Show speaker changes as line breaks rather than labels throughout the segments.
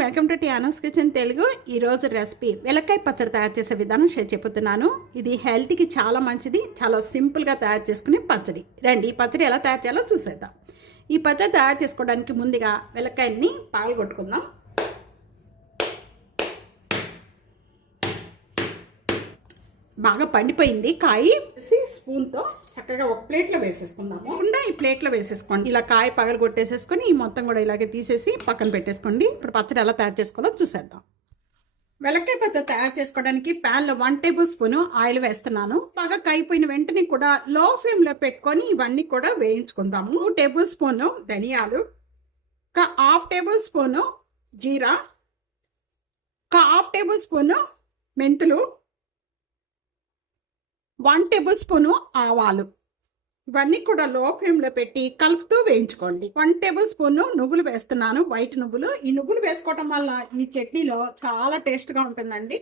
Welcome to టియానోస్ kitchen Telugu. ఈరోజు recipe వెలక్కాయ పచ్చడి తయారు చేసే విధానం షేర్ చెప్తున్నాను ఇది హెల్త్కి చాలా మంచిది చాలా సింపుల్గా తయారు చేసుకునే పచ్చడి. రండి ఈ పచ్చడి ఎలా తయారు చేయాలో చూసేద్దాం. ఈ పచ్చడి తయారు చేసుకోవడానికి ముందుగా వెలక్కాయని పాల్గొట్టుకుందాం బాగా పండిపోయింది. కాయ వేసి స్పూన్తో చక్కగా ఒక ప్లేట్లో వేసేసుకుందాము. ఉండా ఈ ప్లేట్లో వేసేసుకోండి. ఇలా కాయ పగలు కొట్టేసేసుకొని ఈ మొత్తం కూడా ఇలాగే తీసేసి పక్కన పెట్టేసుకోండి. ఇప్పుడు పచ్చడి ఎలా తయారు చేసుకోవాలో చూసేద్దాం. వెలక్కాయ పచ్చడి తయారు చేసుకోవడానికి ప్యాన్లో వన్ టేబుల్ స్పూన్ ఆయిల్ వేస్తున్నాను. బాగా కాయిపోయిన వెంటనే కూడా లో ఫ్లేమ్లో పెట్టుకొని ఇవన్నీ కూడా వేయించుకుందాము. టూ టేబుల్ స్పూన్ ధనియాలు ఒక హాఫ్ టేబుల్ స్పూను జీరా ఒక హాఫ్ టేబుల్ స్పూను మెంతులు వన్ టేబుల్ స్పూను ఆవాలు. ఇవన్నీ కూడా లో ఫ్లేమ్లో పెట్టి కలుపుతూ వేయించుకోండి. వన్ టేబుల్ స్పూన్ నువ్వులు వేస్తున్నాను వైట్ నువ్వులు. ఈ నువ్వులు వేసుకోవటం వల్ల ఈ చట్నీలో చాలా టేస్ట్గా ఉంటుందండి.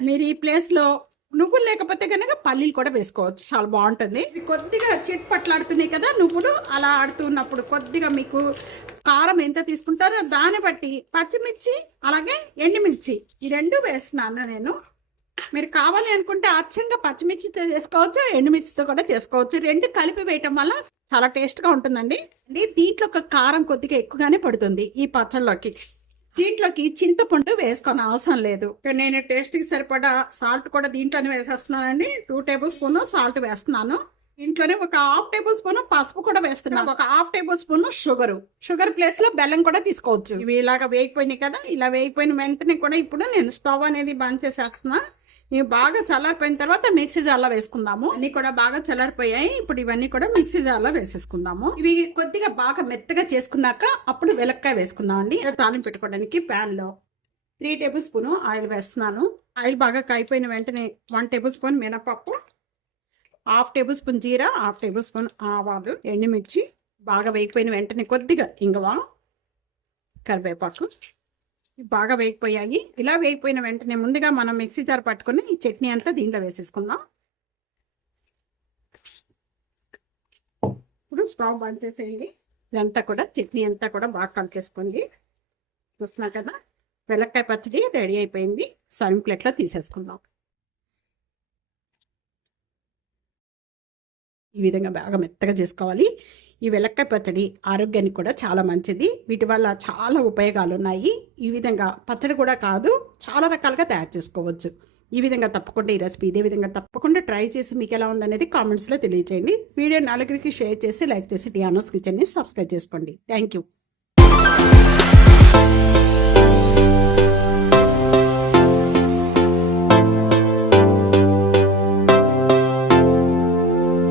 మీరు ఈ ప్లేస్లో నువ్వులు లేకపోతే కనుక పల్లీలు కూడా వేసుకోవచ్చు. చాలా బాగుంటుంది. కొద్దిగా చిట్ పట్లాడుతున్నాయి కదా నువ్వులు అలా ఆడుతున్నప్పుడు కొద్దిగా మీకు కారం ఎంత తీసుకుంటారో దాన్ని బట్టి పచ్చిమిర్చి అలాగే ఎండుమిర్చి ఈ రెండు వేస్తున్నాను నేను. మీరు కావాలి అనుకుంటే అచ్చంగా పచ్చిమిర్చితో చేసుకోవచ్చు ఎండుమిర్చితో కూడా చేసుకోవచ్చు. రెండు కలిపి వేయటం వల్ల చాలా టేస్ట్గా ఉంటుందండి. దీంట్లో ఒక కారం కొద్దిగా ఎక్కువగానే పడుతుంది ఈ పచ్చళ్ళలోకి దీంట్లోకి చింతపండు వేసుకొని అవసరం లేదు. నేను టేస్ట్కి సరిపడా సాల్ట్ కూడా దీంట్లోనే వేసేస్తున్నానండి. టూ టేబుల్ స్పూన్ సాల్ట్ వేస్తున్నాను. ఇంట్లోనే ఒక హాఫ్ టేబుల్ స్పూన్ పసుపు కూడా వేస్తున్నాను ఒక half tablespoon sugar. Sugar ప్లేస్లో బెల్లం కూడా తీసుకోవచ్చు. ఇవి ఇలాగ వేగిపోయినాయి కదా ఇలా వేగిపోయిన వెంటనే కూడా ఇప్పుడు నేను స్టవ్ అనేది బంద్ చేసేస్తున్నా. ఇవి బాగా చల్లారిపోయిన తర్వాత మిక్సీ జార్లో వేసుకుందాము. అన్ని కూడా బాగా చల్లారిపోయాయి. ఇప్పుడు ఇవన్నీ కూడా మిక్సీ జార్లో వేసేసుకుందాము. ఇవి కొద్దిగా బాగా మెత్తగా చేసుకున్నాక అప్పుడు వెలక్కాయ వేసుకుందాం అండి తాలింపు పెట్టుకోవడానికి ప్యాన్లో త్రీ టేబుల్ స్పూన్ ఆయిల్ వేస్తున్నాను. ఆయిల్ బాగా కాయిపోయిన వెంటనే వన్ టేబుల్ స్పూన్ మినపప్పు. హాఫ్ టేబుల్ స్పూన్ జీరా హాఫ్ టేబుల్ స్పూన్ ఆవాలు ఎండుమిర్చి బాగా వేగిపోయిన వెంటనే కొద్దిగా ఇంగవా కరివేపాకు. ఇవి బాగా వేగిపోయాయి. ఇలా వేగిపోయిన వెంటనే ముందుగా మనం మిక్సీ జార్ పట్టుకుని ఈ చట్నీ అంతా దీంట్లో వేసేసుకుందాం. ఇప్పుడు స్టవ్ బంద్ చేసేయండి. ఇదంతా కూడా చట్నీ అంతా కూడా బాగా కలిపేసుకోండి. చూస్తున్నా కదా? వెలక్కాయ పచ్చడి రెడీ అయిపోయింది. సర్వింగ్ ప్లేట్లో తీసేసుకుందాం. ఈ విధంగా బాగా మెత్తగా చేసుకోవాలి. ఈ వెలక్కాయ పచ్చడి ఆరోగ్యానికి కూడా చాలా మంచిది. వీటి వల్ల చాలా ఉపయోగాలు ఉన్నాయి. ఈ విధంగా పచ్చడి కూడా కాదు చాలా రకాలుగా తయారు చేసుకోవచ్చు. ఈ విధంగా తప్పకుండా ఈ రెసిపీ ఇదే విధంగా తప్పకుండా ట్రై చేసి మీకు ఎలా ఉందనేది కామెంట్స్లో తెలియచేయండి. వీడియో నలుగురికి షేర్ చేసి లైక్ చేసి డియానోస్ కిచెన్ని సబ్స్క్రైబ్ చేసుకోండి. Thank you